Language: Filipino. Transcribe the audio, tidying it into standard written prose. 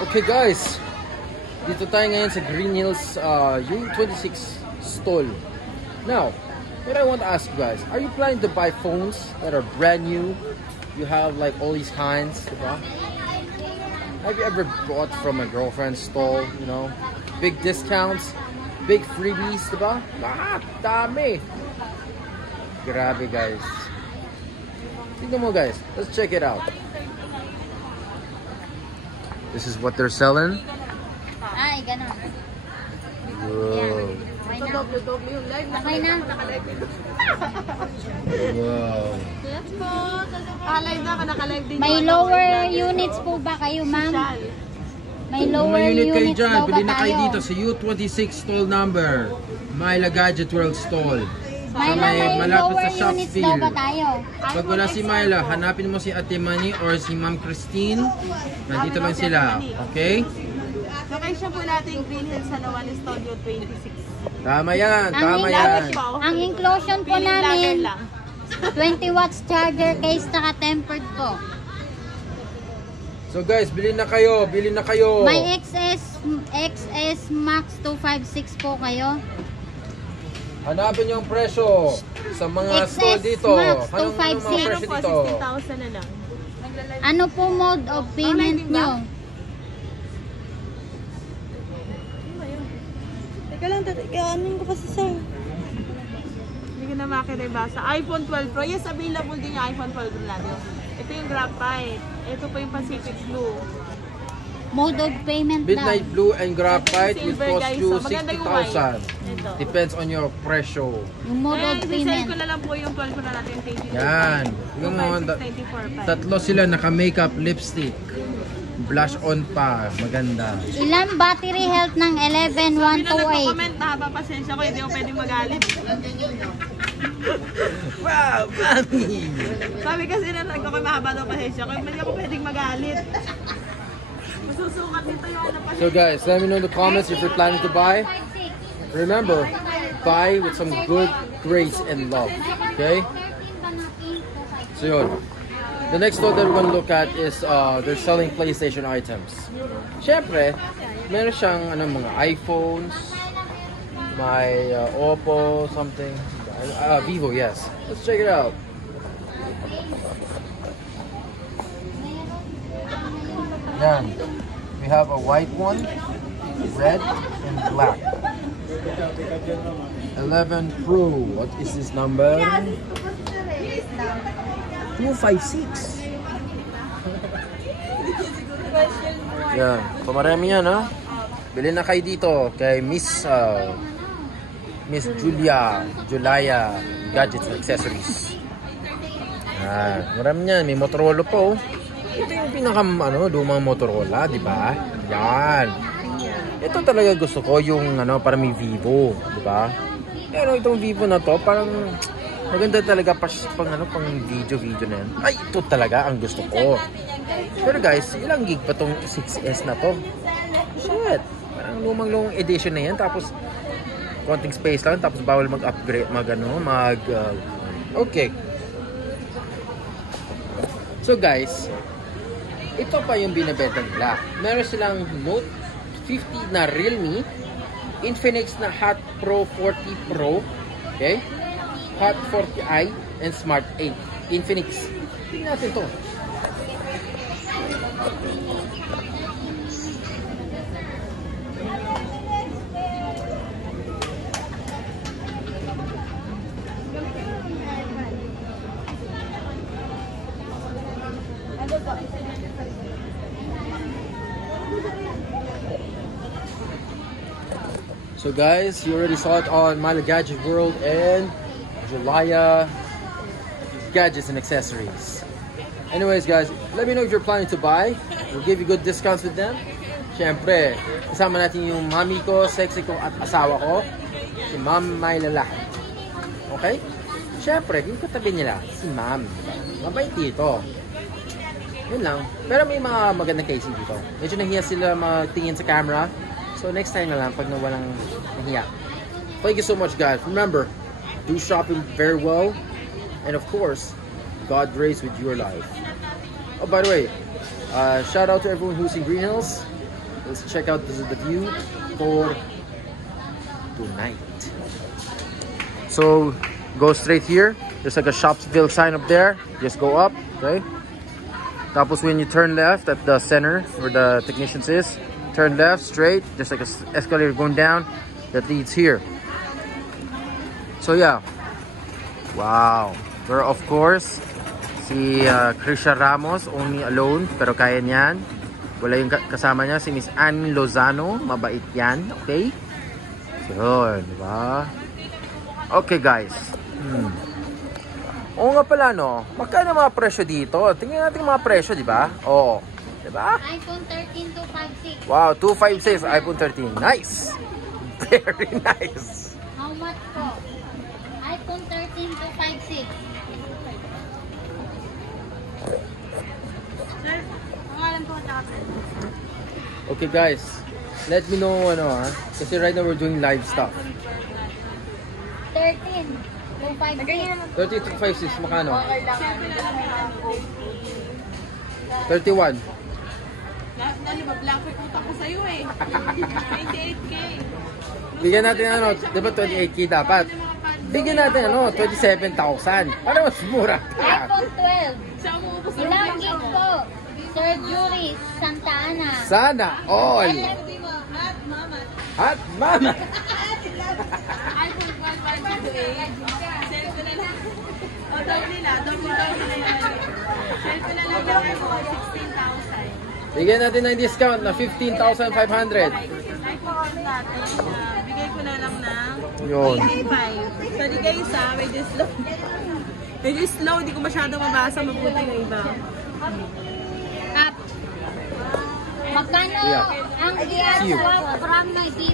Okay guys, dito tayo ngayon sa Green Hills U26 stall. Now, what I want to ask you guys, are you planning to buy phones that are brand new? You have like all these kinds, diba? Have you ever bought from a girlfriend's stall, you know? Big discounts, big freebies, diba? Dami! Grabe guys. Tignan mo guys, let's check it out. This is what they're selling. Ay, ganun. Whoa. Okay na. Wow. May lower units po ba kayo, ma'am? May lower unit kayo units dyan, daw ba pili na kayo tayo? dito sa U26 stall number. Myla Gadget World stall. May malapit lower sa units daw Shopfield. ba tayo? Pag wala si Myla, hanapin mo si Ate Manny or si Ma'am Christine. Nandito lang sila, okay? Location po natin Green Hills sa Lawan Studio 26. Tama yan, tama yan. Ang inclusion po namin, 20 watts charger case na tempered po. So guys, bilhin na kayo, bilhin na kayo. May XS Max 256 po kayo. Hanapin niyo ang presyo sa mga XS store dito. Max Anong mga 256. presyo Po, dito? 16,000 na lang. Ano po mode of payment nyo? Teka lang, ano ko kasi sir? Hindi ko na makiribasa. iPhone 12 Pro. Yes, available din yung iPhone 12 Pro natin. Ito yung graphite. Ito po yung Pacific Blue. Mode of payment daw. Midnight Blue and Graphite will Silver, cost guys. you So, maganda yung white. 60,000. Ito. Depends on your presyo. Yung mode of Ayan, sisale ko payment. na lang po yung 12 Pro na natin. Thank you. Yan. Tingnan mo, 694. tatlo sila naka-makeup lipstick. Blush on pa. Maganda. Ilang battery health ng Sabi na 11128? nagko-comment, mahaba pasensya ko, hindi ako pwedeng magalit. Wow, mami! Sabi kasi na nagko-comment, mahaba daw pasensya ko, hindi ako pwedeng magalit. Masusukat dito yung ano pa. So guys, let me know in the comments if you're planning to buy. Remember, buy with some good grace and love. Okay? So yun. The next store that we're gonna look at is they're selling PlayStation items. Siyempre, meron siyang mga iPhones, may Oppo, something. Vivo, yes. Let's check it out. Yan. We have a white one, red, and black. 11 Pro. What is this number? 256. Yan. Pamarami yan, ha? Bilhin na kayo dito kay Miss Julia Gadgets and Accessories. Marami yan. May Motorola po. Ito yung pinaka lumang Motorola, di ba? Yan. Ito talaga gusto ko yung para may Vivo, di ba? Pero itong Vivo na to, parang maganda talaga pang video na yan. Ay, ito talaga ang gusto ko. Pero guys, ilang gig pa tong 6S na to? Shit. Parang lumang edition na yan. Tapos, konting space lang. Tapos, bawal mag-upgrade, okay. So guys, ito pa yung binibenta nila. Meron silang Note 50 na Realme, Infinix na Hot Pro 40 Pro, okay? Hot 40i and Smart 8. Infinix. Tingnan natin to. So guys, you already saw it on Myla Gadget World and Julia Gadgets and Accessories. Anyways guys, let me know if you're planning to buy. We'll give you good discounts with them. Siyempre, kasama natin yung mami ko, sexy ko at asawa ko, si Ma'am Myla lahat. Okay? Siyempre, yung katabi nila, si Ma'am. Mabait dito. Yun lang. Pero may mga magandang casing dito. Medyo nahiya sila magtingin sa camera. So next time na lang pag nawalang nahiya. Thank you so much guys. Remember, do shopping very well. And of course, God grace with your life. Oh, by the way, Shout out to everyone who's in Green Hills. Let's check out the view for tonight. So go straight here. There's like a Shopsville sign up there. Just go up, okay? Tapos when you turn left at the center where the technicians is, turn left straight. There's like a escalator going down that leads here. So yeah. Wow. Pero of course, si Krisha Ramos, only alone, pero kaya niyan. Wala yung kasama niya, si Miss Anne Lozano, mabait yan, okay? So, diba? Okay guys. Oo nga pala, no? Magkano mga presyo dito? Tingnan natin mga presyo, diba? Oo. Diba? iPhone 13 256. Wow, 256, iPhone 13. Nice! Very nice! How much po? iPhone 13 256. Sir, pangalan ko at Okay guys, let me know kasi right now we're doing live stuff. 13 256. 3256, makano? 31. Dali ba, blacker utak ko sa'yo eh. 28K. Bigyan natin di ba 28K dapat? Bigyan natin 27,000. Para mas mura pa. iPhone 12. Siya umuubos ng Ilang gig po? Sir Juris Santa Ana. Sana all. At mama. At mama. iPhone 12 Sell ko na lang. O, daw nila yan. Sell ko na lang daw ko 16,000. Bigyan natin ng discount na 15,500. iPhone natin, bigay ko na lang ng Yun. 85. Sorry guys medyo slow. Medyo slow, di ko masyado mabasa, mabuti yung iba. Up. Magkano Yeah. ang See you. swap from Naibib?